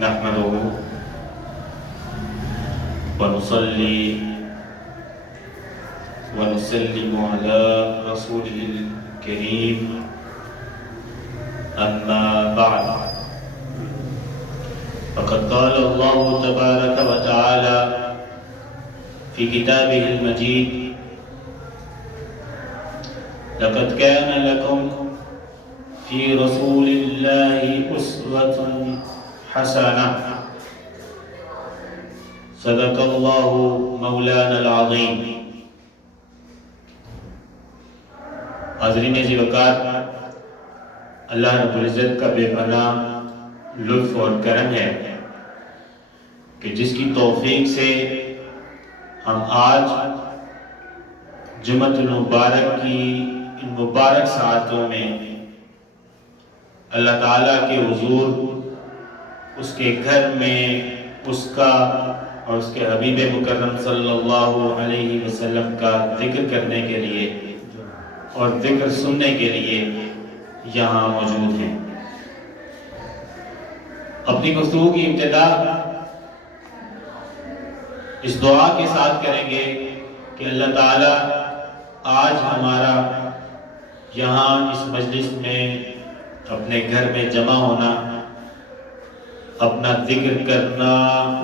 نحمده ونصلي ونسلم على رسوله الكريم أما بعد فقد قال الله تبارك وتعالى في كتابه المجيد لقد كان لكم في رسول الله أسوة حسنة صدق الله مولانا العظيم. حاضرین ذی وقار، اللہ رب العزت کا بے پناہ لطف اور کرم ہے کہ جس کی توفیق سے ہم آج جمعۃ المبارک کی ان مبارک ساعتوں میں اللہ تعالیٰ کے حضور، اس کے گھر میں اس کا اور اس کے حبیب مکرم صلی اللہ علیہ وسلم کا ذکر کرنے کے لیے اور ذکر سننے کے لیے یہاں موجود ہیں. اپنی گفتگو کی ابتدا اس دعا کے ساتھ کریں گے کہ اللہ تعالیٰ آج ہمارا یہاں اس مجلس میں اپنے گھر میں جمع ہونا، اپنا ذکر کرنا،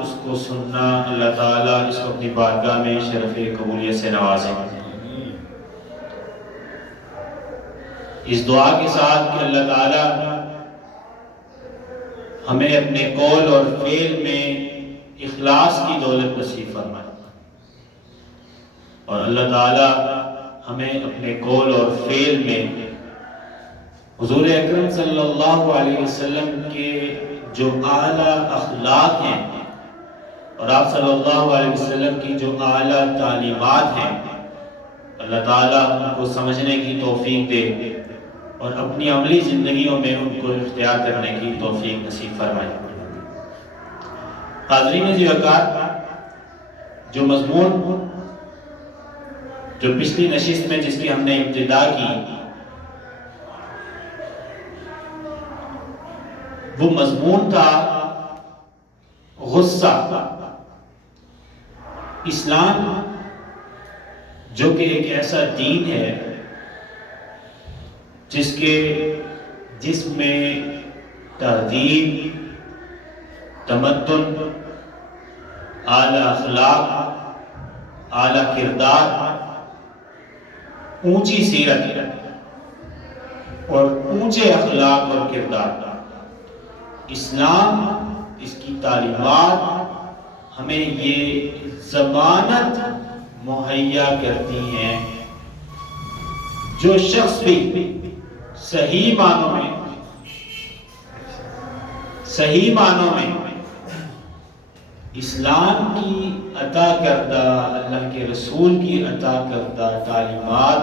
اس کو سننا، اللہ تعالیٰ اس کو اپنی بارگاہ میں شرف قبولیت سے نوازے. اس دعا کے ساتھ کہ اللہ تعالیٰ ہمیں اپنے قول اور فعل میں اخلاص کی دولت نصیب فرمائے، اور اللہ تعالیٰ ہمیں اپنے قول اور فعل میں حضور اکرم صلی اللہ علیہ وسلم کے جو اعلیٰ اخلاق ہیں اور آپ صلی اللہ علیہ وسلم کی جو اعلیٰ تعلیمات ہیں، اللہ تعالیٰ ان کو سمجھنے کی توفیق دے اور اپنی عملی زندگیوں میں ان کو اختیار کرنے کی توفیق نصیب فرمائے. حاضرین ذی وقار، جو مضمون جو پچھلی نشست میں جس کی ہم نے ابتدا کی، وہ مضمون تھا غصہ. اسلام جو کہ ایک ایسا دین ہے جس میں تہذیب، تمدن، اعلیٰ اخلاق، اعلیٰ کردار، اونچی سیرت اور اونچے اخلاق اور کردار، اسلام اس کی تعلیمات ہمیں یہ ضمانت مہیا کرتی ہیں جو شخص بھی صحیح معنوں میں اسلام کی عطا کردہ، اللہ کے رسول کی عطا کردہ تعلیمات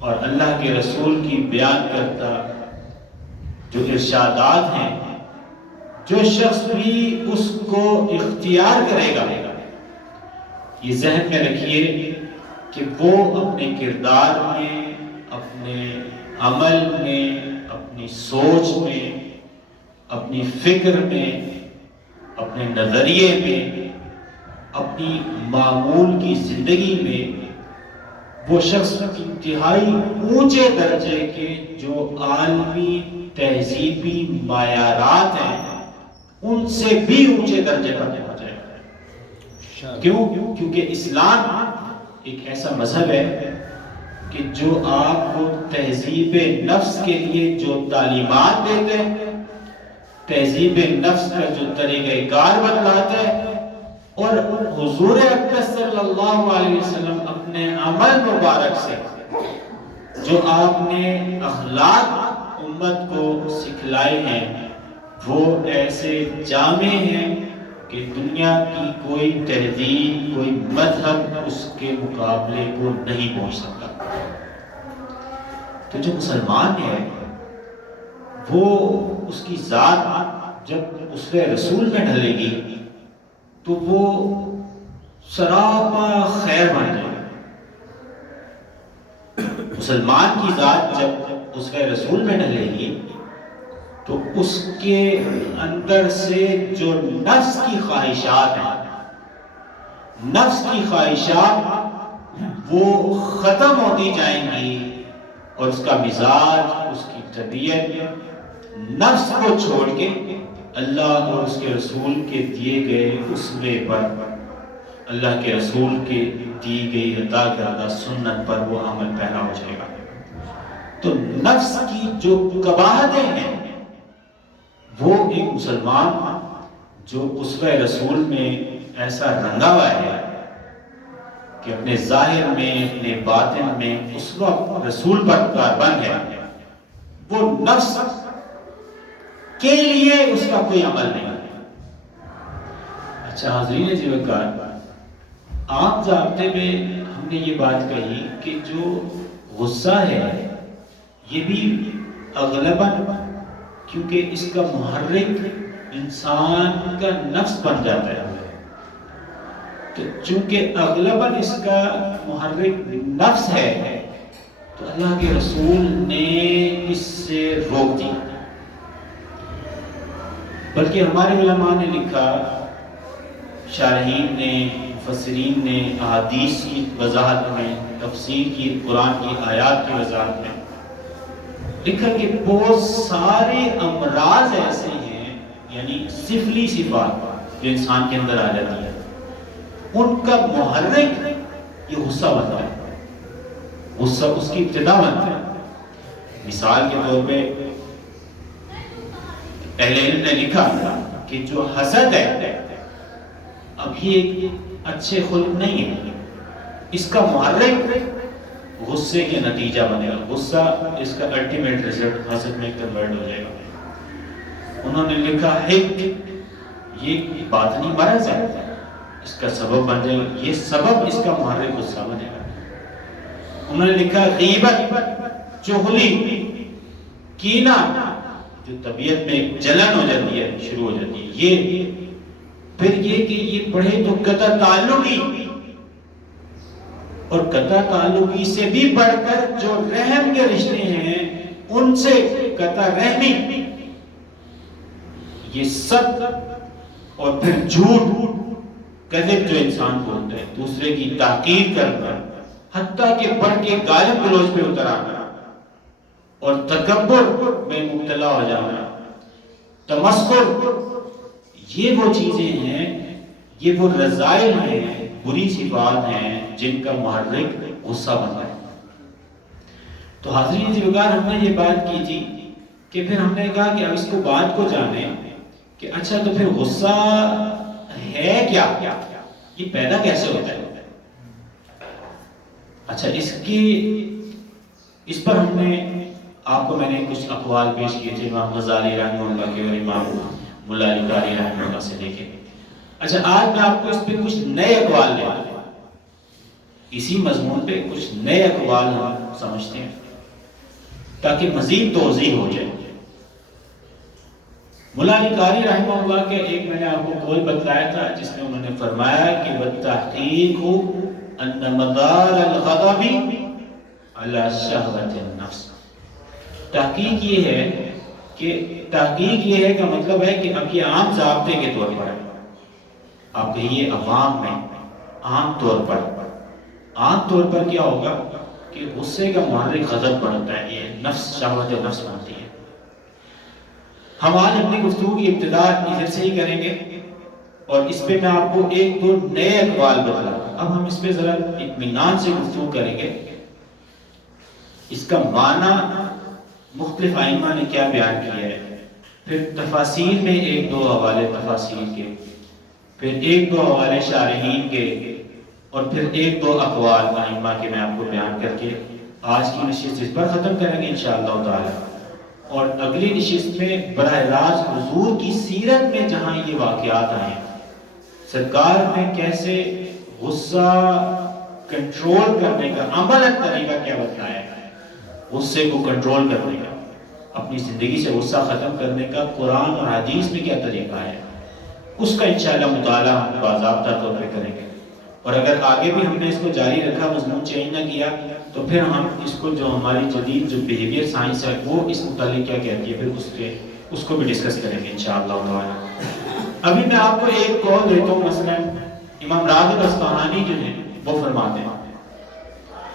اور اللہ کے رسول کی بیان کردہ جو ارشادات ہیں، جو شخص بھی اس کو اختیار کرے گا، یہ ذہن میں رکھیے کہ وہ اپنے کردار میں، اپنے عمل میں، اپنی سوچ میں، اپنی فکر میں، اپنے نظریے میں، اپنی معمول کی زندگی میں وہ شخص انتہائی اونچے درجے کے جو عالمی تہذیبی معیارات ہیں ان سے بھی اونچے درجے پر پہنچ جائے گا. کیوں؟ کیونکہ اسلام ایک ایسا مذہب ہے کہ جو آپ کو تہذیب نفس کے لیے جو تعلیمات دیتے ہیں، تہذیب نفس کا جو طریقہ کار بتلاتا ہے، اور حضور اکرم صلی اللہ علیہ وسلم اپنے عمل مبارک سے جو آپ نے اخلاق امت کو سکھلائے ہیں، وہ ایسے جامع ہیں کہ دنیا کی کوئی تہذیب، کوئی مذہب اس کے مقابلے کو نہیں پہنچ سکتا. تو جو مسلمان ہے وہ اس کی ذات جب اسوہ رسول میں ڈھلے گی تو وہ سراپا خیر بن جائے. مسلمان کی ذات جب اسوہ رسول میں ڈھلے گی تو تو اس کے اندر سے جو نفس کی خواہشات ہیں، نفس کی خواہشات وہ ختم ہوتی جائیں گی، اور اس کا مزاج، اس کی طبیعت نفس کو چھوڑ کے اللہ اور اس کے رسول کے دیے گئے اسوے پر، اللہ کے رسول کے دی گئی عطا کردہ سنت پر وہ عمل پیرا ہو جائے گا۔ تو نفس کی جو قباحتیں ہیں وہ ایک مسلمان جو اسوہ رسول میں ایسا رنگا ہوا ہے کہ اپنے ظاہر میں، اپنے باطن میں اسوہ رسول پر کاربند ہے، وہ نفس کے لیے اس کا کوئی عمل نہیں ہے۔ اچھا حاضرین جی وقار، عام ضابطے میں ہم نے یہ بات کہی کہ جو غصہ ہے یہ بھی اغلباً، کیونکہ اس کا محرک انسان کا نفس بن جاتا ہے، تو چونکہ اغلباً اس کا محرک نفس ہے تو اللہ کے رسول نے اس سے روک دی۔ بلکہ ہمارے علماء نے لکھا، شارحین نے، مفسرین نے احادیث کی وضاحت میں، تفسیر کی، قرآن کی آیات کی وضاحت میں لکھا کہ بہت سارے امراض ایسے ہیں، یعنی سفلی صفات جو انسان کے اندر آ جاتی ہیں، ان کا محرک یہ غصہ بنتا ہے، غصہ اس کی ابتدا بنتا ہے۔ مثال کے طور پہ اہل علم نے لکھا کہ جو حسد ہے، اب یہ ایک اچھے خلق نہیں ہے، اس کا محرک غصے کے نتیجہ بنے گا، غصہ اس کا الٹیمیٹ رزلٹ حسد میں کنورٹ ہو جائے گا۔ انہوں نے لکھا حقد، یہ باطنی مرض ہے، اس کا سبب بن جائے گا، یہ سبب اس کا محرک غصہ بنے گا۔ انہوں نے لکھا غیبت، چغلی، کینہ، جو طبیعت میں جلن ہو جاتی ہے، شروع ہو جاتی ہے، یہ پھر یہ کہ یہ پڑھے تو قطع تعلقی، اور قطع تعلقی سے بھی بڑھ کر جو رحم کے رشتے ہیں ان سے قطع رحمی، یہ سب، اور پھر جھوٹ، کذب جو انسان بولتا ہے، دوسرے کی تحقیر کرنا، حتیٰ کہ بڑھ کے غالب گلوچ پہ اتر آنا، اور تکبر میں مبتلا ہو جانا، تمسخر، یہ وہ چیزیں ہیں، یہ وہ رذائل ہیں، بری صفات ہیں جن کا محرک غصہ بنتا ہے۔ تو حاضرین جی وقار، ہم نے یہ بات کی تھی کہ پھر ہم نے کہا کہ اب اس کو بات کو جانیں کہ اچھا تو پھر غصہ ہے کیا، یہ پیدا کیسے ہوتا ہے۔ اچھا اس پر ہم نے آپ کو، میں نے کچھ اقوال پیش کیے تھے امام غزالی رحمہ اللہ کے اور امام مولا علی قاری رحمہ اللہ سے لے کے۔ اچھا آج میں آپ کو اس پہ کچھ نئے اقوال لے آتا ہوں، اسی مضمون پہ کچھ نئے اقوال ہم سمجھتے ہیں تاکہ مزید توضیح ہو جائے۔ مولا علی قاری رحمہ اللہ کے ایک میں نے آپ کو قول بتلایا تھا جس میں انہوں نے فرمایا کہ وَالتَّحْقِيقُ أَنَّ مَدَارَ الْغَضَبِ عَلَى شَهْوَةِ النَّفْسِ، تحقیق یہ ہے کہ مطلب ہے کہ اب یہ عام ضابطے کے طور پر ہے، آپ کہیے عوام میں عام طور پر کیا ہوگا کہ غصے کا محرک غضب بنتا ہے، یہ نفس، شہوت نفس بنتی ہے۔ ہم آج اپنی گفتگو کی ابتدا ادھر سے ہی کریں گے، اور اس پہ میں آپ کو ایک دو نئے اقوال بتلاؤں گا۔ اب ہم اس پہ ذرا اطمینان سے گفتگو کریں گے، اس کا معنی مختلف ائمہ نے کیا بیان کیا ہے، پھر تفاسیر میں ایک دو حوالے تفاسیر کے، پھر ایک دو حوالے شارحین کے، اور پھر ایک دو اقوال ائمہ کے میں آپ کو بیان کر کے آج کی نشست اس پر ختم کریں گے انشاءاللہ تعالی۔ اور اگلی نشست میں براہ راست حضور کی سیرت میں جہاں یہ واقعات آئے، سرکار نے کیسے غصہ کنٹرول کرنے کا عملی طریقہ کیا بتایا ہے، غصے کو کنٹرول کرنے کا، اپنی زندگی سے غصہ ختم کرنے کا قرآن اور حدیث میں کیا طریقہ ہے، اس کا انشاءاللہ مطالعہ ہم باضابطہ طور پہ کریں گے۔ اور اگر آگے بھی ہم نے اس کو جاری رکھا، مضمون چینج نہ کیا، تو پھر ہم اس کو جو ہماری جدید جو بیہیویئر سائنس ہے وہ اس متعلق کیا کہتی ہے، پھر اس کے اس کو بھی ڈسکس کریں گے انشاءاللہ تعالی۔ ابھی میں آپ کو ایک قول دیتا ہوں، مثلا امام راغب اصفہانی جو ہیں وہ فرماتے ہیں،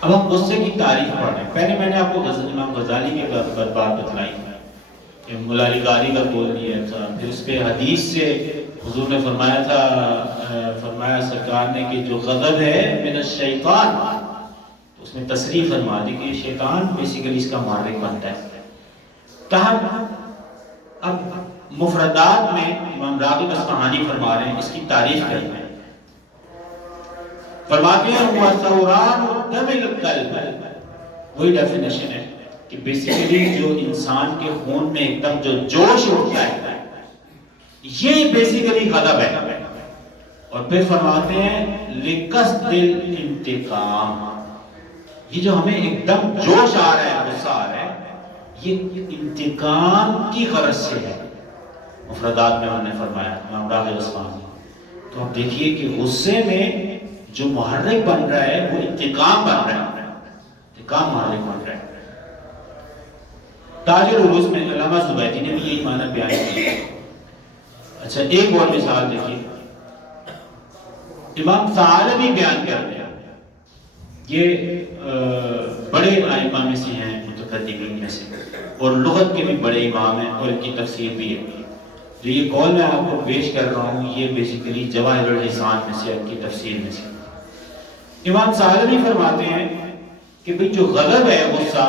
اب ہم غصے کی تعریف پڑھ رہے ہیں۔ پہلے میں نے آپ کو امام غزالی کے بات بتلائی کہ مولا علی قاری کا قول دیا تھا، پھر اس پہ حدیث سے حضور نے فرمایا تھا، فرمایا سرکار نے کہ جو غضب ہے من الشیطان، تو اس نے تصریح فرما دی کہ شیطان بیسیکلی اس کا محرک بنتا ہے۔ تاہم اب مفردات میں امام راغب اصفہانی فرما رہے ہیں، اس کی تعریف کریں گے، فرماتے ہیں وہ ثوران دم القلب، وہی ڈیفینیشن ہے کہ بیسیکلی جو انسان کے خون میں ایک دم جو جوش اٹھتا ہے، یہ بیسیکلی غضب ہے۔ اور پھر فرماتے ہیں لقصد الانتقام، یہ جو ہمیں ایک دم جوش آ رہا ہے، غصہ آ رہا ہے، یہ انتقام کی غرض سے ہے۔ مفردات میں انہوں نے فرمایا امام راغب اصفہانی۔ تو آپ دیکھیے کہ غصے میں جو محرک بن رہا ہے وہ انتقام بن رہا ہے، انتقام محرک بن رہا ہے۔ تاج العروض میں علامہ زبیدی نے بھی یہی معنی بیان کیا۔ اچھا ایک اور مثال دیکھیے، امام ثعلبی بیان کرتے ہیں، یہ بڑے ائمہ میں سے ہیں، متقدمین میں سے، اور لغت کے بھی بڑے امام ہیں، اور ان کی تفسیر بھی ہے۔ جو یہ قول میں آپ کو پیش کر رہا ہوں یہ بیسیکلی جواہر اللسان میں سے، ان کی تفسیر میں سے۔ امام ثعلبی فرماتے ہیں کہ بھئی جو غضب ہے، غصہ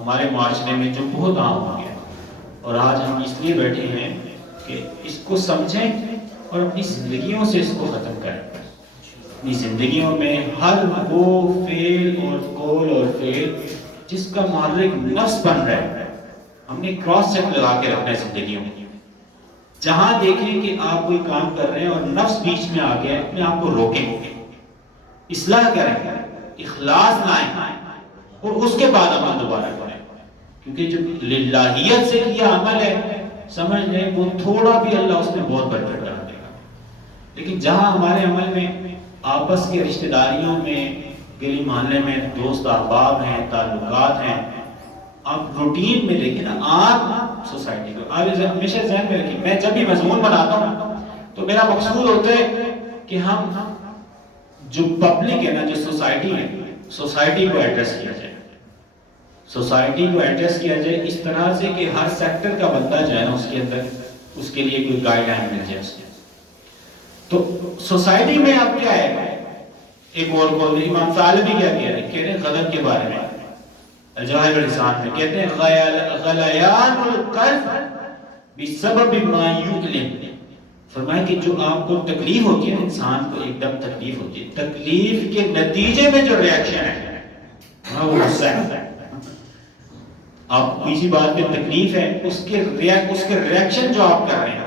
ہمارے معاشرے میں جو بہت عام ہو گیا، اور آج ہم اس لیے بیٹھے ہیں کہ اس کو سمجھیں اور اپنی زندگیوں سے اس کو ختم کریں۔ اپنی زندگیوں میں ہر وہ فعل اور قول اور فعل جس کا محرک نفس بن رہا ہے، ہم نے کراس چیک لگا کے رکھنا ہے زندگیوں میں۔ جہاں دیکھیں کہ آپ کوئی کام کر رہے ہیں اور نفس بیچ میں آ گیا ہے، اپنے آپ کو روکیں، اصلاح کریں، اخلاص لائیں، اور اس کے بعد عمل دوبارہ کریں، کیونکہ جو للہیت سے کیا عمل ہے، سمجھ لیں وہ تھوڑا بھی اللہ اس میں بہت برکت ڈال دے گا۔ لیکن جہاں ہمارے عمل میں آپس کے رشتہ داریوں میں، گلی محلے میں دوست احباب ہیں، تعلقات ہیں، آپ روٹین میں دیکھیں نا، آپ سوسائٹی کو آپ ہمیشہ ذہن میں رکھیں، میں جب بھی مضمون بناتا ہوں تو میرا مقصود ہوتا ہے کہ ہم جو پبلک ہے نا، جو سوسائٹی ہے، سوسائٹی کو ایڈریس کیا جائے، سوسائٹی کو ایڈریس کیا جائے اس طرح سے کہ ہر سیکٹر کا بندہ جو ہے نا اس کے اندر اس کے لیے کوئی گائیڈ لائن مل جائے اس کے۔ تو سوسائٹی میں آپ کیا ہے، ایک اور قول امام ثعلبی کیا کہہ رہے ہیں غضب کے بارے میں، جواہر اللسان میں کہتے ہیں غلیان القلب بسبب ما یؤلم، فرمایا کہ جو آپ کو تکلیف ہوتی ہے، انسان کو ایک دم تکلیف ہوتی ہے، تکلیف کے نتیجے میں جو ریاکشن ہے وہ غصہ ہے۔ آپ کو کسی بات پہ تکلیف ہے، اس کے ریاکشن جو آپ کر رہے ہیں،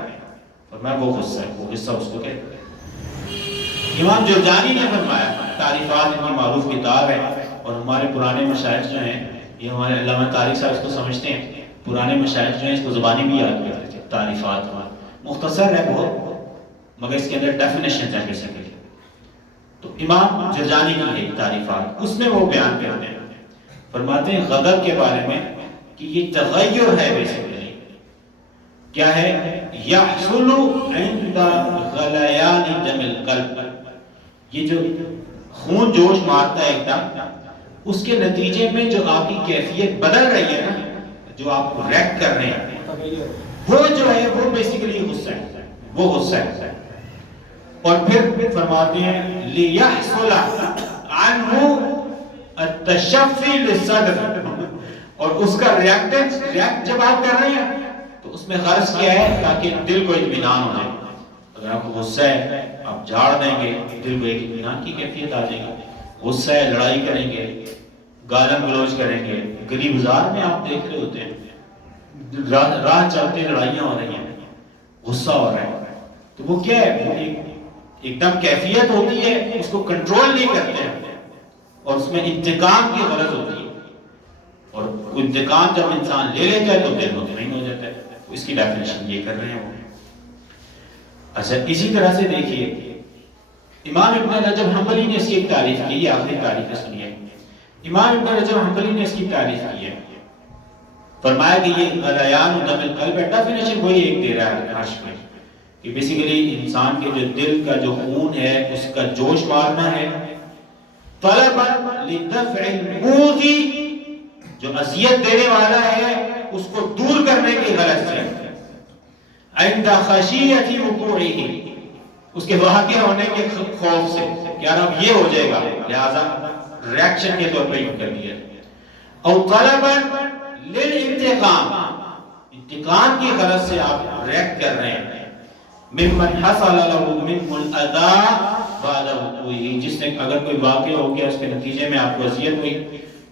فرمایا وہ غصہ ہے، وہ غصہ اس کو کہتے ہیں۔ امام جرجانی نے فرمایا، تعریفات ان کی معروف کتاب ہے، اور ہمارے پرانے مشائخ جو ہیں، یہ ہمارے علامہ طارق صاحب اس کو سمجھتے ہیں، پرانے مشائخ جو ہیں اس کو زبانی بھی یاد کرتے تھے۔ تعریفات مختصر ہے بہت، مگر اس کے اندر ڈیفینیشن ہے بیسیکلی۔ تو امام جرجانی کی ہے تعریفات، اس میں وہ بیان کرتے ہیں، فرماتے ہیں غضب کے بارے میں کہ یہ تغیر ہے بیسیکلی، کیا ہے، یحصل عند غلیان دم القلب، یہ جو خون جوش مارتا ہے ایک دم، اس کے نتیجے میں جو آپ کی کیفیت بدل رہی ہے نا، جو آپ ریکٹ کر رہے ہیں، وہ جو ہے وہ بیسیکلی غصہ ہے، وہ غصہ ہے۔ اور پھر فرماتے ہیں لیحصل عنہ التشفی للصدر، اور اس کا ریاکٹ جب آپ کر رہے ہیں تو اس میں غرض کیا ہے، تاکہ دل کو اطمینان ہو جائے۔ اگر آپ کو غصہ ہے آپ جھاڑ دیں گے، دل کو ایک اطمینان کی کیفیت آ جائے گی۔ غصہ ہے لڑائی کریں گے، گالم گلوچ کریں گے، گلی بازار میں آپ دیکھ رہے ہوتے ہیں راہ چلتے لڑائیاں ہو رہی ہیں، غصہ ہو رہا ہے، تو وہ کیا ہے، وہ ایک دم کیفیت ہوتی ہے، اس کو کنٹرول نہیں کرتے ہیں، اور اس میں انتقام کی غرض ہوتی ہے، اور انتقام جب انسان لے لیتا ہے تو دل مطمئن ہو جاتا ہے۔ اس کی ڈیفینیشن یہ کر رہے ہیں وہ۔ اچھا اسی طرح سے دیکھیے امام ابن رجب حنبلی نے اس کی ایک تعریف کی، یہ آخری تعریف ہے، سنیے۔ امام ابن رجب حنبلی نے اس کی تعریف کی ہے، فرمایا کہ یہ غلیان دم القلب ہے، ڈیفینیشن وہی ایک دے رہا ہے عرش میں کہ بیسیکلی انسان کے جو دل کا جو خون ہے اس کا جوش مارنا ہے، طلبا لدفع المؤذی، جو اذیت دینے والا ہے اس کو دور کرنے کی غرض سے، عند خشیۃ وقوعہ، اس کے واقع ہونے کے خوف سے کہ یار اب یہ ہو جائے گا، لہذا ریاکشن کے طور پہ یوں کر دیا، او طلبا للانتقام، انتقام کی غرض سے آپ ریاکٹ کر رہے ہیں، ممن حصل له منه الاذى بعد وقوعه، جس نے اگر کوئی واقعہ ہو گیا اس کے نتیجے میں آپ کو اذیت ہوئی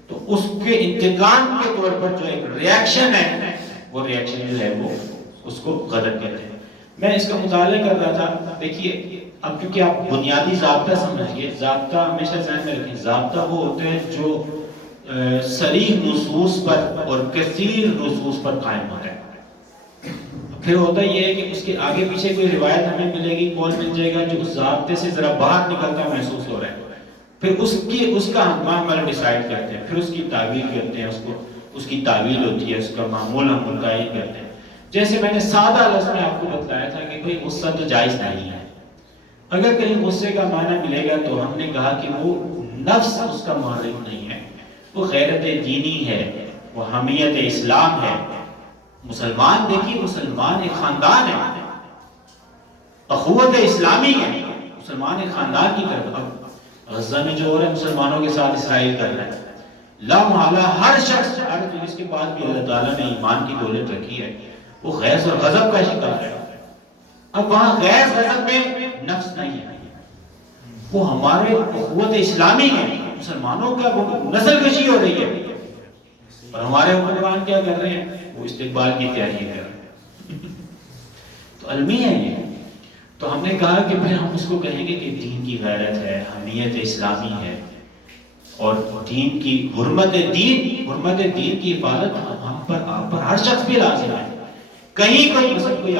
تو اس کے انتقام کے طور پر جو ایک ریاکشن ہے وہ ریاکشن جو ہے وہ اس کو غضب کہتے ہیں۔ میں اس کا مطالعہ کر رہا تھا، دیکھیے اب کیونکہ آپ بنیادی ضابطہ سمجھیے، ضابطہ ہمیشہ ذہن میں رکھیں، ضابطہ وہ ہوتے ہیں جو صریح نصوص پر اور کثیر نصوص پر قائم ہوتا ہے۔ پھر ہوتا یہ ہے کہ اس کے آگے پیچھے کوئی روایت ہمیں ملے گی، کون مل جائے گا جو اس ضابطے سے ذرا باہر نکلتا محسوس ہو رہا ہے، پھر اس کا ہم معاملہ ڈیسائیڈ کرتے ہیں، پھر اس کی تعویل کرتے ہیں، اس کی تعویل ہوتی ہے، اس کا معمول ہم متعین کرتے ہیں۔ جیسے میں نے سادہ لفظ میں آپ کو بتلایا تھا کہ کوئی غصہ تو جائز نہیں ہے، اگر کہیں غصے کا معنی ملے گا تو ہم نے کہا کہ وہ نفس اس کا محرک نہیں ہے، وہ غیرت دینی ہے، وہ حمیت اسلام ہے۔ مسلمان دیکھیے، مسلمان ایک خاندان ہے، اخوت اسلامی ہے، مسلمان ایک خاندان کی طرف۔ اب غزہ میں جو ہو رہا ہے مسلمانوں کے ساتھ اسرائیل کر رہا ہے، لا محالہ ہر شخص، جس کے پاس بھی اللہ تعالیٰ نے ایمان کی دولت رکھی ہے وہ غیظ اور غضب کا شکار ہے۔ اب وہاں غیظ غضب میں نفس نہیں ہے، وہ ہمارے اخوت اسلامی ہے، مسلمانوں کا نسل کشی ہو رہی ہے اور ہمارے حکمران کیا کر رہے ہیں؟ وہ استقبال کی تیاری کر رہے ہیں۔ تو علمی ہے یہ۔ تو ہم نے کہا کہ پھر ہم اس کو کہیں گے کہ دین کی غیرت ہے، حمیت اسلامی ہے، اور دین کی حرمت دین کی حفاظت ہم پر، آپ پر، ہر شخص پہ لازم ہے۔ کہیں کوئی مثلا کوئی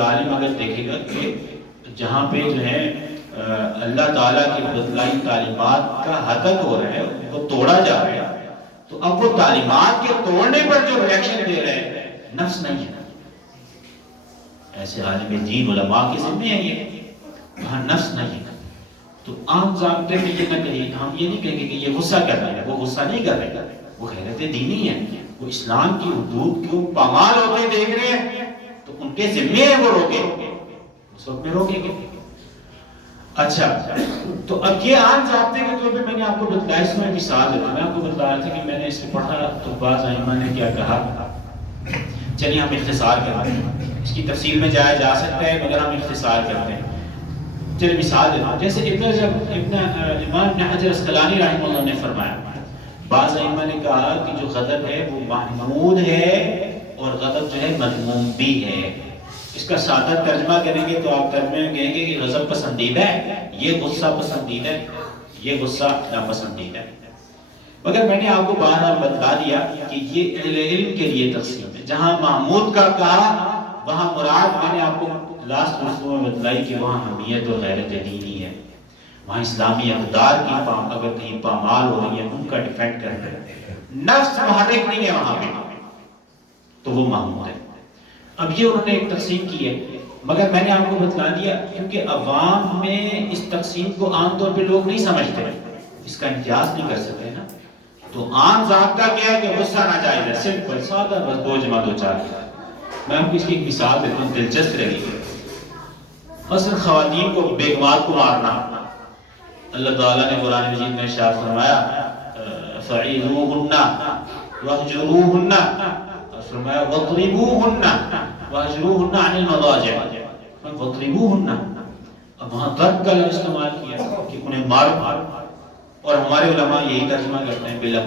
عالم اگر دیکھے گا کہ جہاں پہ جو ہے اللہ تعالیٰ کی بتلائی تعلیمات کا حدق ہو رہا ہے، وہ توڑا جا رہا ہے، تو اب وہ تعلیمات کے توڑنے پر جو ریاکشن دے رہے ہیں نفس نہیں ہے، ایسے عالم دین علماء کے ذمہ ہے یہ، وہاں نفس نہیں ہے۔ تو عام ضابطے میں یہ نہ کہیں، ہم یہ نہیں کہیں گے کہ یہ غصہ کر رہا ہے، وہ غصہ نہیں کر رہے، وہ غیرت دینی ہے، وہ اسلام کی حدود کیوں پامال ہوتے دیکھ رہے ہیں تو ان کے ذمہ ہے وہ روکیں، اس وقت میں روکیں گے۔ اچھا، تو اب یہ عام ضابطے کے طور پہ میں نے آپ کو بتلایا، اس میں مثال ہے، میں آپ کو بتا رہا تھا کہ میں نے اس سے پڑھا تو بعض ائمہ نے کیا کہا، چلیے ہم اختصار کرتے ہیں، اس کی تفصیل میں جایا جا سکتا ہے مگر ہم اختصار کرتے ہیں۔ چلیے مثال دیتا ہوں، جیسے امام ابن حجر اسقلانی رحمہ اللہ نے فرمایا، بعض ائمہ نے کہا کہ جو غضب ہے وہ محمود ہے اور غضب جو ہے مذموم بھی ہے۔ اس کا سادہ ترجمہ کریں گے تو آپ ترجمے میں کہیں گے کہ غضب پسندیدہ ہے، یہ غصہ پسندیدہ ہے، یہ غصہ ناپسندیدہ ہے۔ مگر میں نے آپ کو بہرحال بتلا دیا کہ یہ علم کے لیے تقسیم ہے، جہاں محمود کا کہا وہاں مراد میں نے آپ کو لاسٹ رسول میں بتلائی کہ وہاں حمیت اور غیرت دینی ہے، وہاں اسلامی اقدار کی اگر کہیں پامال ہو رہی ہے ان کا ڈیفینڈ کر رہے ہیں، نفس محرک نہیں ہے وہاں پہ، تو وہ محمود ہے۔ اب یہ انہوں نے ایک تقسیم کی ہے، مگر میں نے آپ کو بتلا دیا کیونکہ عوام میں اس تقسیم کو عام طور پہ لوگ نہیں سمجھتے، اس کا امتیاز نہیں کر سکتے نا، تو عام ضابطہ کیا ہے کہ غصہ ناجائز ہے، سمپل سادہ، بس 2 جمع 2 4۔ میں آپ کو اس کی ایک مثال دیتا ہوں، دلچسپ رہی ہے۔ مثلا خواتین کو، بیگمات کو مارنا، اللہ تعالیٰ نے قرآن مجید میں ارشاد فرمایا فَعِذُوهُنَّ وَاهْجُرُوهُنَّ، فرمایا وَاضْرِبُوهُنَّ وَاهْجُرُوهُنَّ عَنِ الْمَضَاجِعِ، وَاضْرِبُوهُنَّ، اب وہاں ضرب کا لفظ استعمال کیا کہ انہیں مارو، اور ہمارے علماء یہی ترجمہ کرتے ہیں، بلا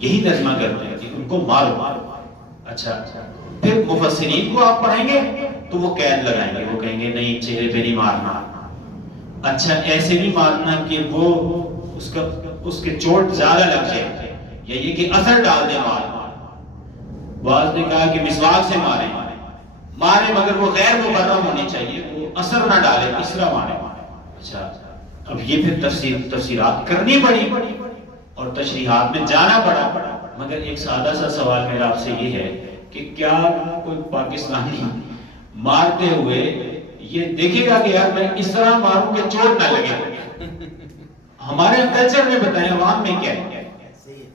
یہی ترجمہ کرتے ہیں کہ ان کو مارو۔ اچھا، پھر مفسرین کو آپ پڑھیں گے تو وہ قید لگائیں گے، وہ کہیں گے نہیں چہرے پہ نہیں مارنا، اچھا ایسے نہیں مارنا کہ وہ اس کے چوٹ زیادہ لگ جائے، یا یہ کہ اثر ڈال دے مار۔ بعض نے کہا کہ مسواک سے مارے مگر وہ غیر مبرم ہونی چاہیے، وہ اثر نہ ڈالے، اس طرح مارے۔ اچھا، اب یہ پھر تفسیرات کرنی پڑی، اور تشریحات میں جانا پڑا، مگر ایک سادہ سا سوال میرا آپ سے یہ ہے کہ کیا کوئی پاکستانی مارتے ہوئے یہ دیکھے گا کہ یار میں اس طرح ماروں کہ چوٹ نہ لگے؟ ہمارے کلچر میں بتائیں عوام میں کیا ہے،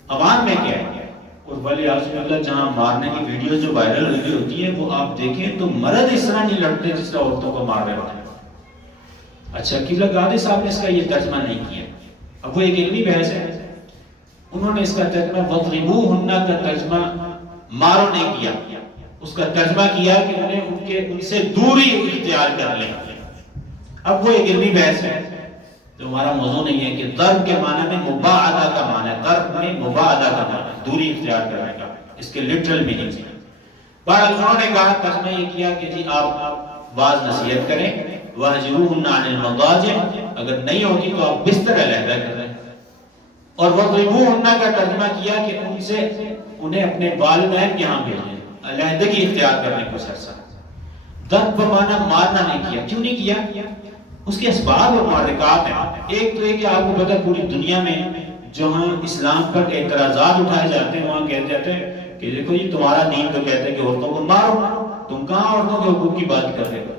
عوام میں کیا ہے؟ اور ولی اعوذ باللہ جہاں مارنے کی ویڈیوز جو وائرل ہوتی ہیں وہ آپ دیکھیں تو مرد اس طرح نہیں لڑتے جس طرح عورتوں کو مار رہے ہوتے ہیں۔ اچھا قبلہ گادی صاحب نے اس کا یہ ترجمہ نہیں کیا، اب وہ ایک علمی بحث ہے، انہوں نے اس کا ترجمہ وَضْرِبُوهُنَّ کا ترجمہ مارو نہیں کیا، اس کا ترجمہ کیا کہ انہیں ان سے دوری اختیار کر لیں۔ اب وہ ایک علمی بحث ہے جو ہمارا موضوع نہیں ہے کہ ضرب کے معنی میں مباعدہ کا معنی ہے، ضرب میں مباعدہ کا معنی دوری اختیار کرنے کا، اس کے لٹرل میننگ سے۔ بہرحال انہوں نے کہا ترجمہ یہ کیا کہ جی آپ واعظ نصیحت کریں، وَهْجُرُوهُنَّ عَنِ الْمَضَاجِعِ، اگر نہیں ہوگی تو آپ بستر علیحدہ کریں، اور وَضْرِبُوهُنَّ کا ترجمہ کیا کہ انہیں اپنے والدین کے ہاں بھیجیں، علیحدگی اختیار کرنے کو سرسا۔ ضرب بمعنی مارنا نہیں کیا، کیوں نہیں کیا؟ اس کے اسباب اور محرکات ہیں۔ ایک تو یہ کہ آپ کو پتہ پوری دنیا میں جہاں اسلام پر اعتراضات اٹھائے جاتے ہیں وہاں کہتے جاتے ہیں کہ دیکھو یہ تمہارا دین تو کہتے ہیں کہ عورتوں کو مارو، تم کہاں عورتوں کے حقوق کی بات کر رہے ہو؟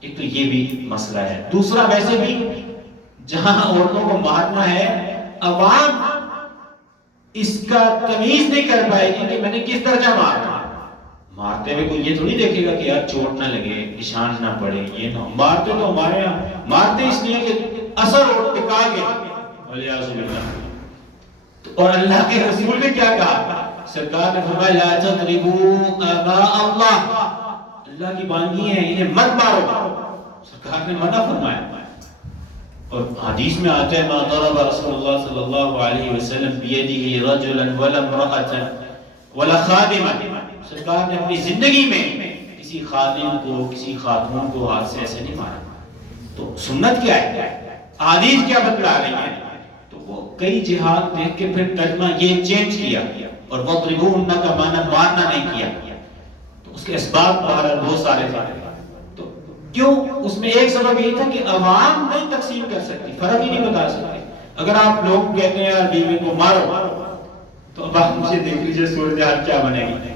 ایک تو یہ بھی مسئلہ ہے۔ دوسرا ویسے بھی جہاں عورتوں کو مارنا ہے عوام اس کا تمیز نہیں کر پائے گی کہ میں نے کس درجہ مارنا۔ مارتے ہوئے کوئی یہ تھوڑی دیکھے گا کہ یار چوٹ نہ لگے، نشان نہ پڑے، یہ نہ مارتے تو ہمارے یہاں مارتے اس لیے کہ اثر اور ٹکا کے ولیعذ باللہ۔ اور اللہ کے رسول نے کیا کہا؟ سرکار نے فرمایا لا تضربوا آباء اللہ، اللہ کی بانگی ہیں انہیں مت مارو، سرکار نے منع فرمایا۔ اور حدیث میں آتا ہے ما ضرب رسول اللہ صلی اللہ علیہ وسلم بیدہ رجلا ولا امرأة ولا خادما، سرکار نے اپنی زندگی میں کسی خادم کو کسی خاتون کو ہاتھ سے ایسے نہیں مارا۔ تو سنت کیا ہے، حدیث کیا بتلا رہی ہے؟ تو وہ کئی جہاد دیکھ کے پھر ترجمہ یہ چینج کیا اور وَضْرِبُوهُنَّ کا معنی مارنا نہیں کیا۔ تو اس کے اسباب بہرحال بہت سارے تھے۔ تو کیوں؟ اس میں ایک سبب یہ تھا کہ عوام نہیں تقسیم کر سکتی، فرق ہی نہیں بتا سکتے۔ اگر آپ لوگ کہتے ہیں یار بیوی کو مارو تو اب آپ مجھے دیکھ لیجیے صورتحال کیا بنے گی۔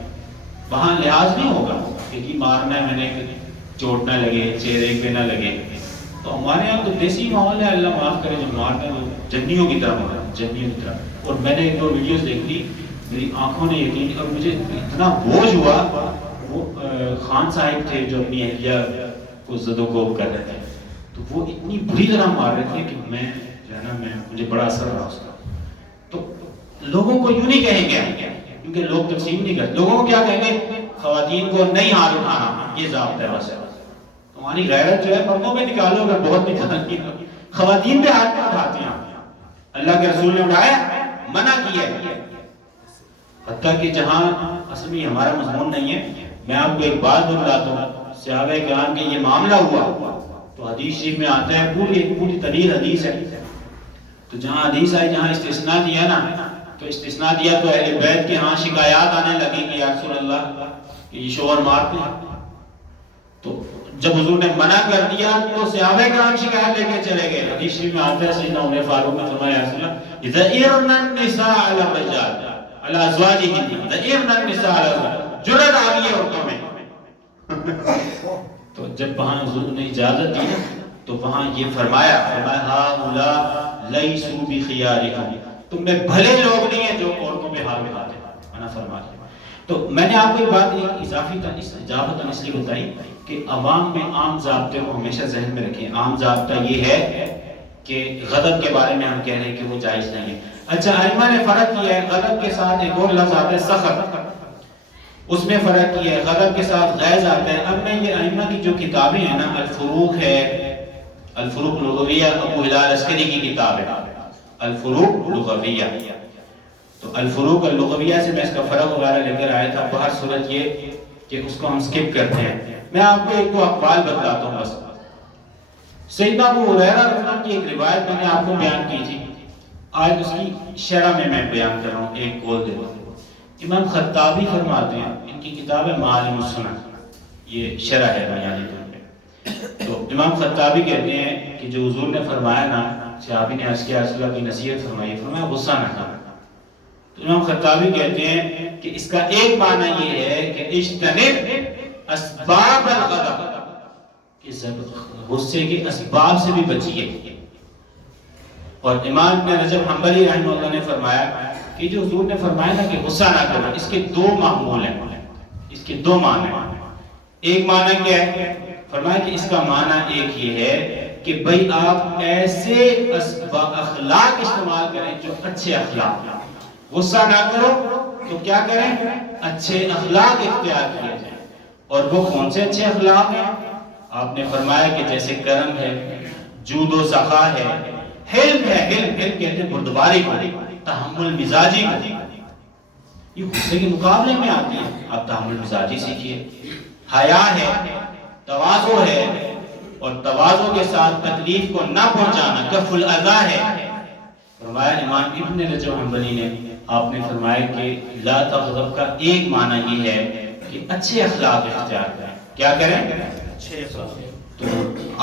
وہاں لحاظ نہیں ہوگا کہ جی مارنا ہے میں نے چوٹ نہ لگے، چہرے پہ نہ لگے۔ تو ہمارے یہاں تو دیسی ماحول ہے، اللہ معاف کرے، جو مارتے ہیں وہ جنیوں کی طرح مارا، جنیوں کی طرح۔ اور میں نے ایک دو ویڈیوز دیکھ لی، میری آنکھوں نے یقین، اور مجھے اتنا بوجھ ہوا۔ وہ خان صاحب تھے جو اپنی اہلیہ کو زد و کوب کر رہے تھے، تو وہ اتنی بری طرح مار رہے تھے کہ میں جو ہے نا مجھے بڑا اثر رہا اس کا۔ تو لوگوں کو یوں نہیں کہیں گے کیونکہ لوگ تقسیم نہیں کرتے، لوگوں کو کیا کہیں گے؟ خواتین کو نہیں ہاتھ اٹھانا، یہ ضابطہ ہے بس۔ تمہاری غیرت جو ہے مردوں میں نکالو، اگر بہت نکالتی ہے خواتین پہ ہاتھ کیوں اٹھاتی ہیں؟ اللہ کے رسول نے اٹھایا، منع کیا ہے۔ حتیٰ کہ جہاں اصل میں ہمارا مضمون نہیں ہے، میں آپ کو ایک بات بتلاتا ہوں، صحابہ کرام کے یہ معاملہ ہوا تو حدیث شریف میں آتا ہے، پوری طویل حدیث ہے۔ تو جہاں حدیث آئی، جہاں استثناء دیا نا، تو استثناء دیا تو اہل بیت کے ہاں شکایات آنے لگی کہ یا رسول اللہ کہ یہ شوہر مارتے ہیں۔ تو جب حضور نے منع کر دیا تو صحابہ کرام شکایت لے کے چلے گئے۔ حدیث شریف میں آتا ہے سیدنا عمر فاروق نے فرمایا یا رسول اللہ ذئرنا النساء علی الرجال علی ازواجہن، ذئرنا النساء علی الرجال، جرأت آ گئی ہے عورتوں میں۔ تو جب وہاں حضور نے اجازت دی تو وہاں یہ فرمایا ہؤلاء لیسوا بخیارکم، تم میں بھلے لوگ نہیں ہیں جو عورتوں پہ ہاتھ اٹھاتے ہیں، منع فرما دیا۔ تو میں نے آپ کو ایک بات اضافہ اس لیے بتائی کہ عوام میں عام ضابطے کو ہمیشہ ذہن میں رکھیں۔ عام ضابطہ یہ ہے کہ غضب کے بارے میں ہم کہہ رہے ہیں کہ وہ جائز نہیں ہے۔ اچھا ائمہ نے فرق کیا ہے، غضب کے ساتھ ایک اور لفظ آتا ہے سخط، اس میں فرق کیا ہے، غضب کے ساتھ غیظ آتا ہے۔ اب میں یہ ائمہ کی جو کتابیں ہیں نا، الفروق ہے، الفروق لغویہ، ابو ہلال عسکری کی کتاب ہے الفروق لغویہ، تو الفروق اللغویہ سے میں اس کا فرق وغیرہ لے کر آیا تھا۔ بہر صورت یہ کہ اس کو ہم سکپ کرتے ہیں۔ میں آپ کو ایک دو اقوال بتلاتا ہوں بس۔ سیدنا ابو ہریرہ رضی اللہ عنہ کی ایک روایت میں نے آپ کو بیان کی تھی، آج اس کی شرح میں بیان کر رہا ہوں، ایک قول دیتا ہوں۔ امام خطابی فرماتے ہیں، ان کی کتاب ہے معالم السنن، یہ شرح ہے بنیادی طور پہ۔ تو امام خطابی کہتے ہیں کہ جو حضور نے فرمایا نا، صحابی نے عرض کیا رسول اللہ کی نصیحت فرمائی، فرمایا غصہ نہ کرنا، تو امام خطابی کہتے ہیں کہ اس کا ایک معنی یہ ہے کہ اجتنب اسباب الغضب، کہ غصے کے اسباب سے بھی بچیے۔ اور امام ابن رجب حنبلی رحمہ اللہ نے فرمایا کہ جو حضور نے فرمایا نا کہ غصہ نہ کرو، اس کے دو معمول ہیں، اس کے دو معنی ہیں۔ ایک معنی کیا ہے؟ فرمایا کہ اس کا معنی ایک یہ ہے کہ بھئی آپ ایسے اخلاق استعمال کریں جو اچھے اخلاق، غصہ نہ کرو تو کیا کریں؟ اچھے اخلاق اختیار کیے جائیں۔ اور وہ کون سے اچھے اخلاق ہیں؟ آپ نے فرمایا کہ جیسے کرم ہے، جود و سخا ہے، حلم ہے، حلم کہتے ہیں بردباری کو، تحمل مزاجی کو، یہ غصے کے مقابلے میں آتی ہے، آپ تحمل مزاجی سیکھیے۔ حیا ہے، تواضع ہے، اور تواضع کے ساتھ تکلیف کو نہ پہنچانا، کف الاذی ہے۔ فرمایا امام ابن رجب حنبلی نے، آپ نے فرمایا کہ لا تغضب کا ایک معنی یہ ہے کہ اچھے اخلاق اختیار کریں۔ کیا کریں؟ اچھے اخلاق۔ تو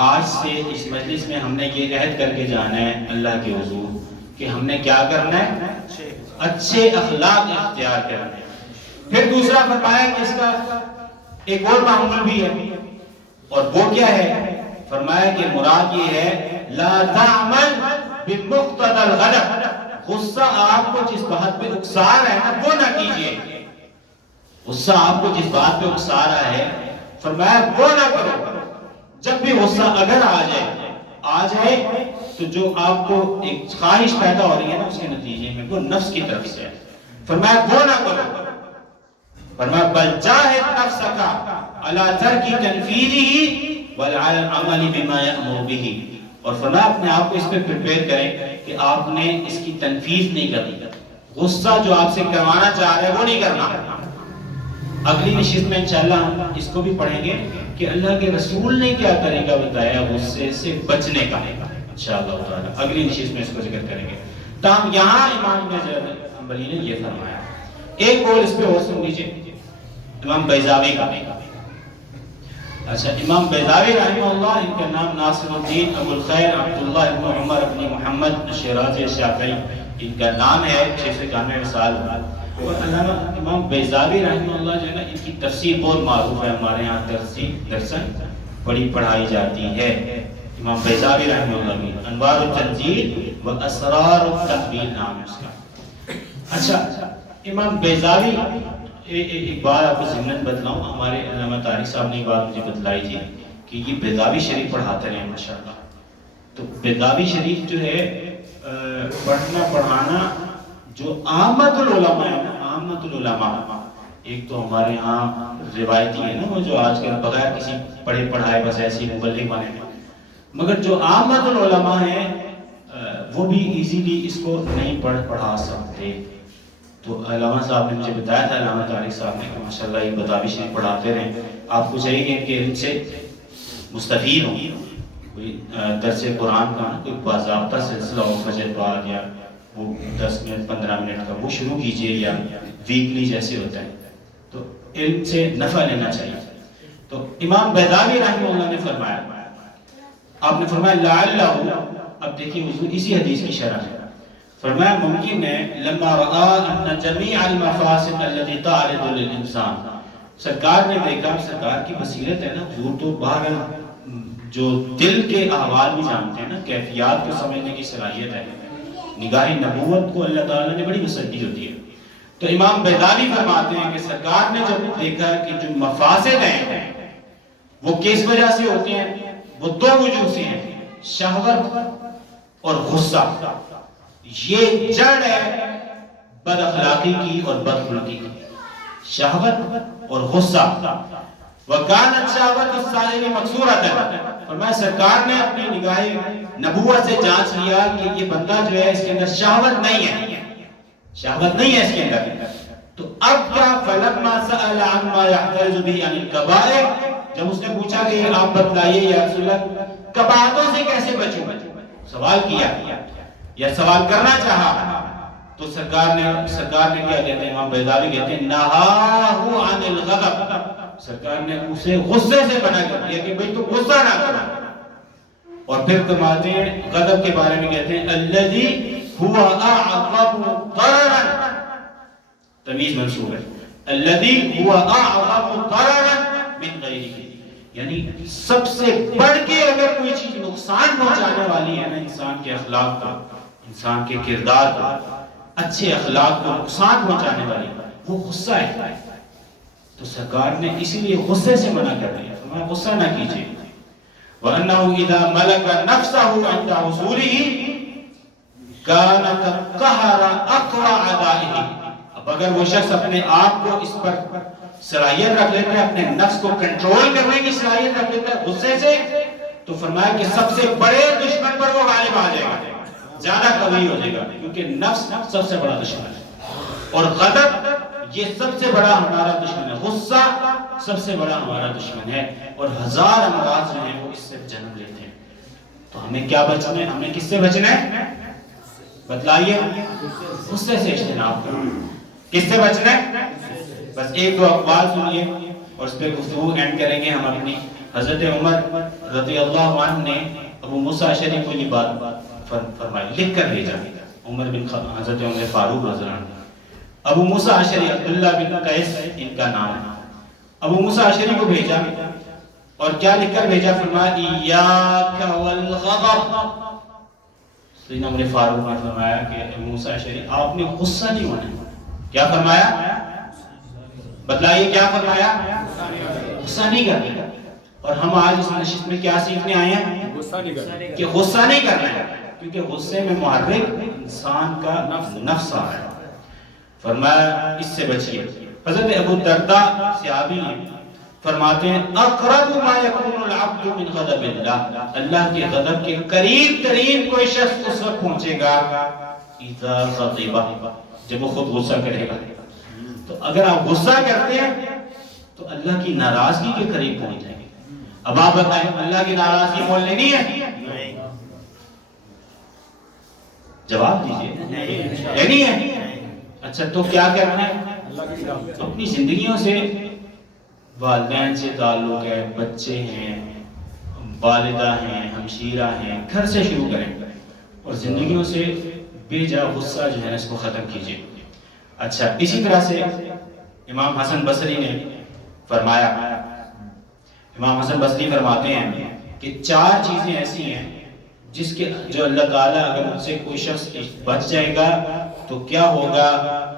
آج سے اس مجلس میں ہم نے یہ عہد کر کے جانا ہے اللہ کے حضور کہ ہم نے کیا کرنا ہے؟ اچھے اخلاق اختیار کرنا ہے۔ پھر دوسرا فرمایا کہ اس کا ایک اور معمول بھی ہے، اور وہ کیا ہے؟ فرمایا کہ مراد یہ ہے لا تعمل بمقتضى الغضب، غصہ آپ کو جس بات پہ اکسا رہا ہے نا وہ نہ کیجئے، غصہ آپ کو جس بات پہ اکسا رہا ہے فرمایا وہ نہ کرو۔ جب بھی غصہ اگر آ جائے تو جو آپ کو ایک خواہش پیدا ہو رہی ہے نا اس کے نتیجے میں وہ نفس کی طرف سے ہے، فرمایا وہ نہ کرو۔ فرمایا بل جاہد نفسک علی ترک تنفیذہ وعلی العمل بما یأمر بہ، اور فرمایا اپنے آپ کو اس پہ پریپیئر کریں کہ آپ نے اس کی تنفیذ نہیں کرنی، غصہ جو آپ سے کروانا چاہ رہے ہیں وہ نہیں کرنا۔ اگلی نشست میں انشاءاللہ ہم اس کو بھی پڑھیں گے کہ اللہ کے رسول نے کیا طریقہ بتایا غصے سے بچنے کا، انشاءاللہ تعالی اگلی نشست میں اس کو ذکر کریں گے۔ تاہم یہاں امام ابن حنبلی نے یہ فرمایا۔ ایک قول اس پہ اور سن لیجئے امام بیضاوی کا۔ اچھا، امام بیضاوی رحمہ اللہ، ان کا نام ناصر الدین ابو الخیر عبداللہ ابن عمر ابن محمد شیرازی شافعی ان کا نام ہے، 691 سال۔ اور علامہ امام بیضاوی رحمہ اللہ جو ہے نا ان کی تفسیر بہت معروف ہے، ہمارے ہاں درسن بڑی پڑھائی جاتی ہے۔ امام بیضاوی رحمہ اللہ کی انوار التنزیل و اسرار التحویل نام ہے اس کا۔ اچھا، امام بیضاوی، ایک بار آپ کو ضمناً بتلاؤں، ہمارے علامہ طارق صاحب نے ایک بات مجھے بتلائی تھی کہ یہ بیضاوی شریف پڑھاتے رہے ماشاءاللہ۔ تو بیضاوی شریف جو ہے پڑھنا پڑھانا جو عامت العلماء ہے نا، عامت العلماء، ایک تو ہمارے ہاں روایتی ہے نا وہ جو آج کل بغیر کسی پڑھے پڑھائے بس ایسی مبلغ بنے ہیں، مگر جو عامت العلماء ہیں وہ بھی ایزیلی اس کو نہیں پڑھا سکتے۔ تو علامہ صاحب نے مجھے بتایا تھا، علامہ طارق صاحب نے، کہ ماشاءاللہ یہ بیضاوی شریف پڑھاتے رہیں، آپ کو چاہیے کہ ان سے مستفید ہوں۔ کوئی درس قرآن کا کوئی باضابطہ سلسلہ ہو فجر بعد، یا وہ 10 منٹ 15 منٹ کا وہ شروع کیجئے، یا ویکلی جیسے ہوتا ہے، تو علم سے نفع لینا چاہیے۔ تو امام بیضاوی رحمہ اللہ نے فرمایا، آپ نے فرمایا لعلہ، اب دیکھیے حضور اسی حدیث کی شرح ہے، فرمایا ممکن ہے لما رآ ان جمیع المفاسد التي تعرض للانسان، سرکار نے دیکھا، سرکار کی بصیرت ہے نا، حضور تو باہر جو دل کے احوال بھی جانتے ہیں نا، کیفیات کو سمجھنے کی صلاحیت ہے، نگاہ نبوت کو اللہ تعالیٰ نے بڑی وسعت دی ہوتی ہے۔ تو امام بیضاوی فرماتے ہیں کہ سرکار نے جب دیکھا کہ جو مفاسد ہیں وہ کس وجہ سے ہوتے ہیں، وہ دو وجوہ سے ہیں، شہوت اور غصہ۔ یہ جڑ ہے بد اخلاقی کی اور بد خلقی کی، شہوت اور غصہ۔ وَكَانَتْ شَهْوَةُ السَّائِلِ مَكْسُورَةً، فرمایا سرکار نے اپنی نگاہ نبوت سے جانچ لیا کہ یہ بندہ جو ہے اس کے اندر شہوت نہیں ہے، شہوت نہیں ہے اس کے اندر۔ تو اب کیا، فَلَمَّا سَأَلَ عَمَّا يَحْتَرِزُ بِهِ عَنِ الْكَبَائِرِ، جب اس نے پوچھا کہ آپ بتلائیے یا رسول اللہ کبائروں سے کیسے بچوں، سوال کیا یا سوال کرنا چاہا، تو سرکار نے کیا کہتے ہیں، امام بیضاوی کہتے ہیں نہاہ عن الغضب، سرکار نے اسے غصے سے منع کر دیا کہ بھئی تو غصہ نہ کرنا۔ اور پھر فرماتے ہیں غضب کے بارے میں کہتے ہیں الذی هو اعظم ضررا تمیز منصوب ہے. الذی هو اعظم ضررا من غیرہ، یعنی سب سے بڑھ کے اگر کوئی چیز نقصان پہنچانے والی ہے نا انسان کے اخلاق کا، انسان کے کردار کا، اچھے اخلاق کو نقصان پہنچانے والی وہ غصہ ہے. تو سرکار نے اسی لیے غصے سے منع کر دیا، فرمایا غصہ نہ کیجیے. وَأَنَّهُ إِذَا مَلَكَ نَفْسَهُ عِنْدَ حُصُولِهِ كَانَ كَقَهَرَ أَقْوَى عَدَائِهِ. اب اگر وہ شخص اپنے آپ کو اس پر صلاحیت رکھ لیتا ہے، اپنے نفس کو کنٹرول کرنے کی صلاحیت رکھ لیتا ہے غصے سے، تو فرمایا کہ سب سے بڑے دشمن پر وہ غالب آ جائے گا، زیادہ قوی ہو جائے گا، کیونکہ نفس سب سے بڑا دشمن ہے. اور غضب یہ سب سے بڑا ہمارا دشمن ہے، غصہ سب سے بڑا ہمارا دشمن ہے، اور ہزار امراض جو ہیں وہ اس سے جنم لیتے ہیں. تو ہمیں کیا بچنا ہے؟ ہمیں کس سے بچنا ہے؟ بتلائیے. غصے سے اجتناب کرو. کس سے بچنا ہے؟ بس ایک دو اقوال سنیے اور اس پہ گفتگو اینڈ کریں گے ہم اپنی. حضرت عمر رضی اللہ عنہ نے ابو موسیٰ اشعری کو یہ بات فرمائی، لکھ کر بھیجا. حضرت عمر فاروق رضی اللہ عنہ، ابو موسیٰ اشعری، عبداللہ بن قیس ان کا نام ہے، ابو موسیٰ اشعری کو بھیجا اور کیا لکھ کر بھیجا؟ فرمایا ایاک والغضب. سیدنا عمر فاروق نے فرمایا کہ ابو موسیٰ اشعری آپ نے غصہ نہیں ہونا. کیا فرمایا؟ بتلائیے کیا فرمایا؟ غصہ نہیں کرنا. اور ہم آج اس نشست میں کیا سیکھنے آئے ہیں؟ کہ غصہ نہیں کرنا ہے، کیونکہ غصے میں محرک انسان کا نفس آ رہا ہے. فرمایا اس سے بچیے. حضرت ابو الدرداء صحابی ہیں، فرماتے ہیں اقرب ما یکون العبد من غضب اللہ، اللہ کے غضب کے قریب ترین کوئی شخص اس وقت پہنچے گا اذا غضب، جب وہ خود غصہ کرے گا. تو اگر آپ غصہ کرتے ہیں تو اللہ کی ناراضگی کے قریب پہنچ جائیں گے. اب آپ بتائیں اللہ کی ناراضگی مول لینی ہے؟ جواب دیجیے. لینی ہے؟ اچھا تو کیا کرنا ہے؟ اپنی زندگیوں سے، والدین سے تعلق ہے، بچے ہیں، والدہ ہیں، ہمشیرہ ہیں، گھر سے شروع کریں اور زندگیوں سے بے جا غصہ جو ہے اس کو ختم کیجیے. اچھا اسی طرح سے امام حسن بصری نے فرمایا، امام حسن بصری فرماتے ہیں کہ 4 چیزیں ایسی ہیں جس کے جو اللہ تعالیٰ اگر ان سے کوئی شخص بچ جائے گا تو کیا ہوگا؟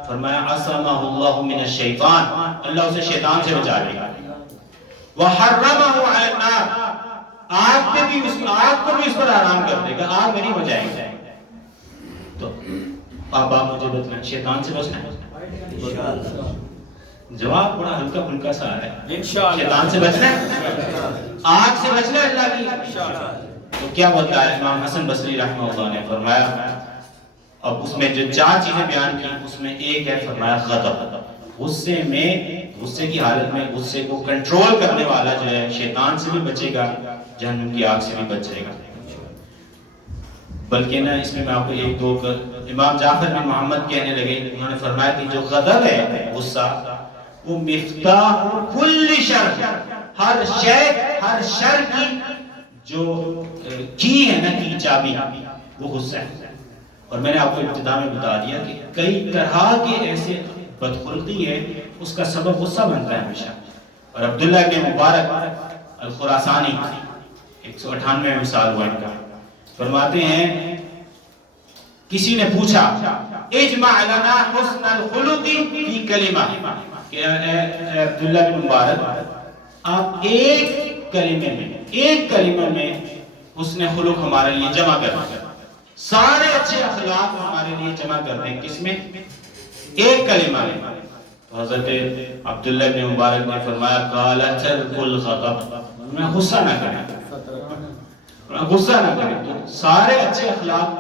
فرمایا عصمہ اللہ من الشیطان، اللہ اسے شیطان سے بچا لے گا. وحرمہ علی النار، آگ پہ بھی آگ کو بھی اس پر حرام کر دے گا، آگ میں نہیں ہو جائے گا. تو آپ مجھے بتائیں شیطان سے بچنا ہے؟ جواب بڑا ہلکا پھلکا سا ہے. شیطان سے بچنا ہے، آگ سے بچنا ہے اللہ کی. تو کیا بتایا امام حسن بصری رحمہ اللہ نے؟ فرمایا اب اس میں جو 4 چیزیں بیان کی اس میں ایک ہے فرمایا غضب. غصے میں، غصے کی حالت میں غصے کو کنٹرول کرنے والا جو ہے شیطان سے بھی بچے گا، جہنم کی آگ سے بھی بچ جائے گا. بلکہ نا اس میں آپ کو ایک دو امام جعفر بن محمد کہنے لگے، انہوں نے فرمایا کہ جو غضب ہے، غصہ، وہ مفتاح کل شر، ہر شر کی جو کی ہے نا، کی چابی وہ غصہ ہے. اور میں نے آپ کو ابتدا میں بتا دیا کہ کئی طرح کے ایسے بدخلقی ہے اس کا سبب غصہ بنتا ہے ہمیشہ. اور عبداللہ بن مبارک الخراسانی 198 مثال ہوا ان کا، فرماتے ہیں کسی نے پوچھا اجمع لنا حسن الخلق فی کلمہ، کہ اے عبداللہ بن مبارک آپ ایک کلمہ میں حسن خلق ہمارے لیے جمع کر دیں، سارے اچھے اخلاق ہمارے لیے جمع کر دیں. کس میں؟ ایک کلمہ میں. تو حضرت عبداللہ بن مبارک نے فرمایا قال ترک الغضب، میں غصہ نہ کریں، غصہ نہ کریں. تو سارے اچھے اخلاق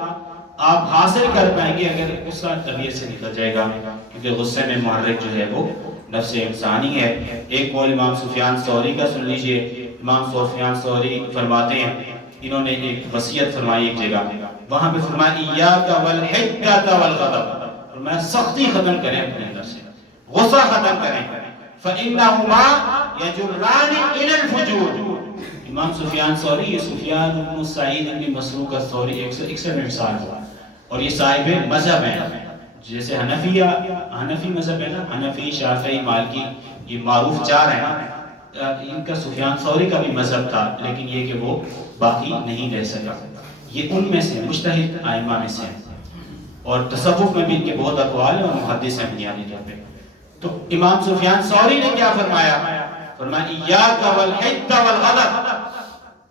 آپ حاصل کر پائیں گے اگر غصہ طبیعت سے نکل جائے گا، کیونکہ غصے میں محرک جو ہے وہ نفس انسانی ہے. ایک قول امام سفیان ثوری کا سن لیجئے. امام سفیان ثوری فرماتے ہیں، انہوں نے ایک وصیت فرمائی ایک جگہ، وہاں پہ فرمایا ایاک والحدۃ والغضب، فرمایا سختی ختم کریں اپنے اندر سے، غصہ ختم کریں. فإنهما يجران إلى الفجور. امام سفیان ثوری، یہ سفیان بن سعید بن مسروق الثوری 161 میں مثال ہوا، اور یہ صاحب مذہب ہیں، جیسے حنفی مذہب ہے نا، حنفی، شافعی، مالکی، یہ معروف چار ہیں نا، ان کا سفیان ثوری کا بھی مذہب تھا، لیکن یہ کہ وہ باقی نہیں رہ سکا، یہ ان میں سے مجتہد ائمہ میں سے ہیں، اور تصوف میں بھی ان کے بہت اقوال ہیں اور محدث ہیں بنیادی طور پہ۔ تو امام سفیان ثوری نے کیا فرمایا؟ فرمایا ایاک والحد والغضب،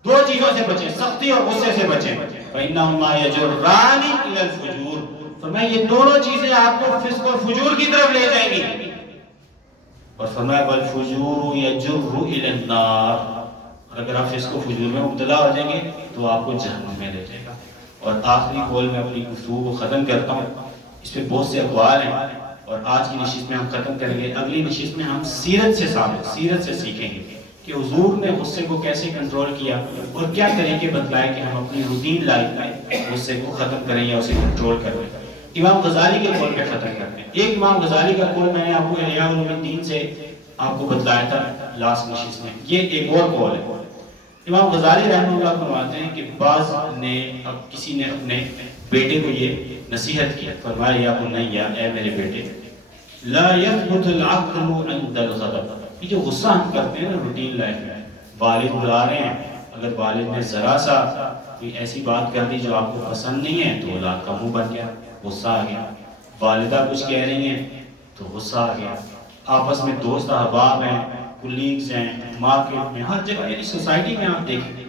دو چیزوں سے بچیں، سختی اور غصے سے بچیں، فإنہما یجران الی الفجور، فرمایا یہ دونوں چیزیں آپ کو فسق اور فجور کی طرف لے جائیں گی، اور فرمایا والفجور یجر الی النار، اگر آپ فسق و فجور میں مبتلا ہو جائیں گے تو آپ کو جہنم میں لے جائے گا۔ اور آخری قول میں اپنی گفتگو کو ختم کرتا ہوں، اس پہ بہت سے اقوال ہیں اور آج کی نشست میں ہم ختم کریں گے، اگلی نشست میں ہم سیرت سے سیکھیں گے کہ حضور نے غصے کو کیسے کنٹرول کیا اور کیا طریقے بتلائے کہ ہم اپنی روٹین لائف میں غصے کو ختم کریں یا اسے کنٹرول کریں۔ امام غزالی کے قول پہ ختم کرتے ہیں۔ ایک امام غزالی کا قول میں نے آپ کو احیاء علوم الدین سے آپ کو بتلایا تھا لاسٹ نشست میں، یہ ایک اور قول ہے۔ امام غزالی رحمہ اللہ فرماتے ہیں کہ بعض نے، اب کسی نے اپنے بیٹے کو یہ نصیحت کی، فرمایا یا بنیا، اے میرے بیٹے، لا يثبت العقل عند الغضب، یہ جو غصہ ہم کرتے ہیں نا روٹین لائف میں، والد بلا رہے ہیں، اگر والد نے ذرا سا کوئی ایسی بات کر دی جو آپ کو پسند نہیں ہے تو اولاد کا منہ بن گیا، غصہ آ گیا، والدہ کچھ کہہ رہی ہیں تو غصہ آ گیا، آپس میں دوست احباب ہیں، کولیگز ہیں، مارکیٹ میں، ہر جگہ، یعنی سوسائٹی میں آپ دیکھیں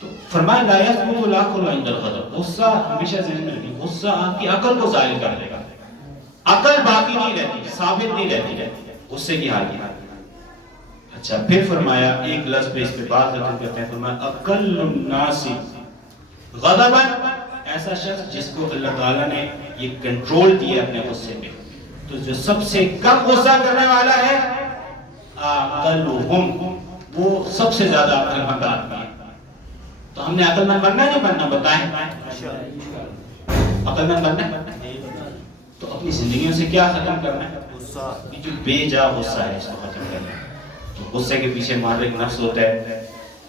تو فرمایا لا يثبت العقل عند الغضب، غصہ ہمیشہ ذہن میں رکھیں، غصہ آپ کی عقل کو ظاہر کر دے گا، عقل باقی نہیں رہتی، ثابت نہیں رہتی غصے کی حالت۔ اچھا پھر فرمایا ایک لفظ پہ اس پہ بات ختم کرتے ہیں، فرمایا اقل الناس غضبا، ایسا شخص جس کو اللہ تعالیٰ نے یہ کنٹرول دیا اپنے غصے پہ، تو جو سب سے کم غصہ کرنے والا ہے اقلہم، وہ سب سے زیادہ عقل مند آدمی ہے۔ تو ہم نے عقل مند بننا نہیں بننا، بتائیں عقل مند بننا تو اپنی زندگیوں سے کیا ختم کرنا ہے؟ یہ جو بے جا غصہ ہے اس کو ختم کرنا ہے۔ تو غصے کے پیچھے محرک نفس ہوتا ہے۔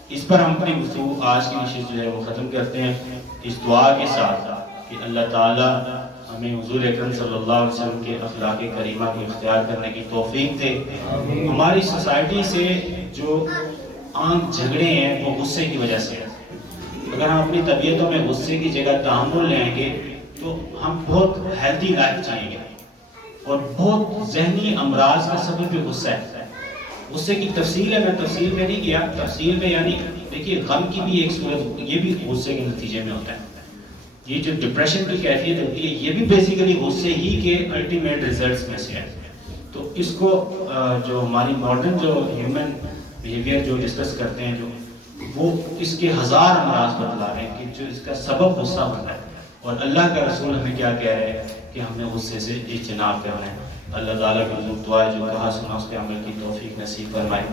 اس پر ہم اپنی گفتگو آج کی نشست جو ہے وہ ختم کرتے ہیں اس دعا کے ساتھ کہ اللہ تعالیٰ ہمیں حضور اکرم صلی اللہ علیہ وسلم کے اخلاق کریمہ کو اختیار کرنے کی توفیق دے۔ ہماری سوسائٹی سے جو عام جھگڑے ہیں وہ غصے کی وجہ سے ہیں۔ اگر ہم اپنی طبیعتوں میں غصے کی جگہ تحمل لیں گے تو ہم بہت ہیلتھی لائف جائیں گے، اور بہت ذہنی امراض کا سبب بھی غصہ ہے۔ غصے کی تفصیل ہے، میں تفصیل میں نہیں گیا، تفصیل میں یعنی دیکھیے غم کی بھی ایک صورت، یہ بھی غصے کے نتیجے میں ہوتا ہے۔ یہ جو ڈپریشن کی کیفیت ہوتی ہے یہ بھی بیسیکلی غصے ہی کے الٹیمیٹ ریزلٹس میں سے ہے۔ تو اس کو جو ہماری ماڈرن جو ہیومن بیہیویئر جو ڈسکس کرتے ہیں، جو وہ اس کے ہزار امراض بتلا رہے ہیں کہ جو اس کا سبب غصہ بنا ہے، اور اللہ کا رسول ہمیں کیا کہہ رہے ہیں کہ ہم نے غصے سے اجتناب کرنا ہے۔ اللہ تعالیٰ کی حضور دعا ہے جو کہا سنا اس پہ عمل کی توفیق نصیب فرمائے۔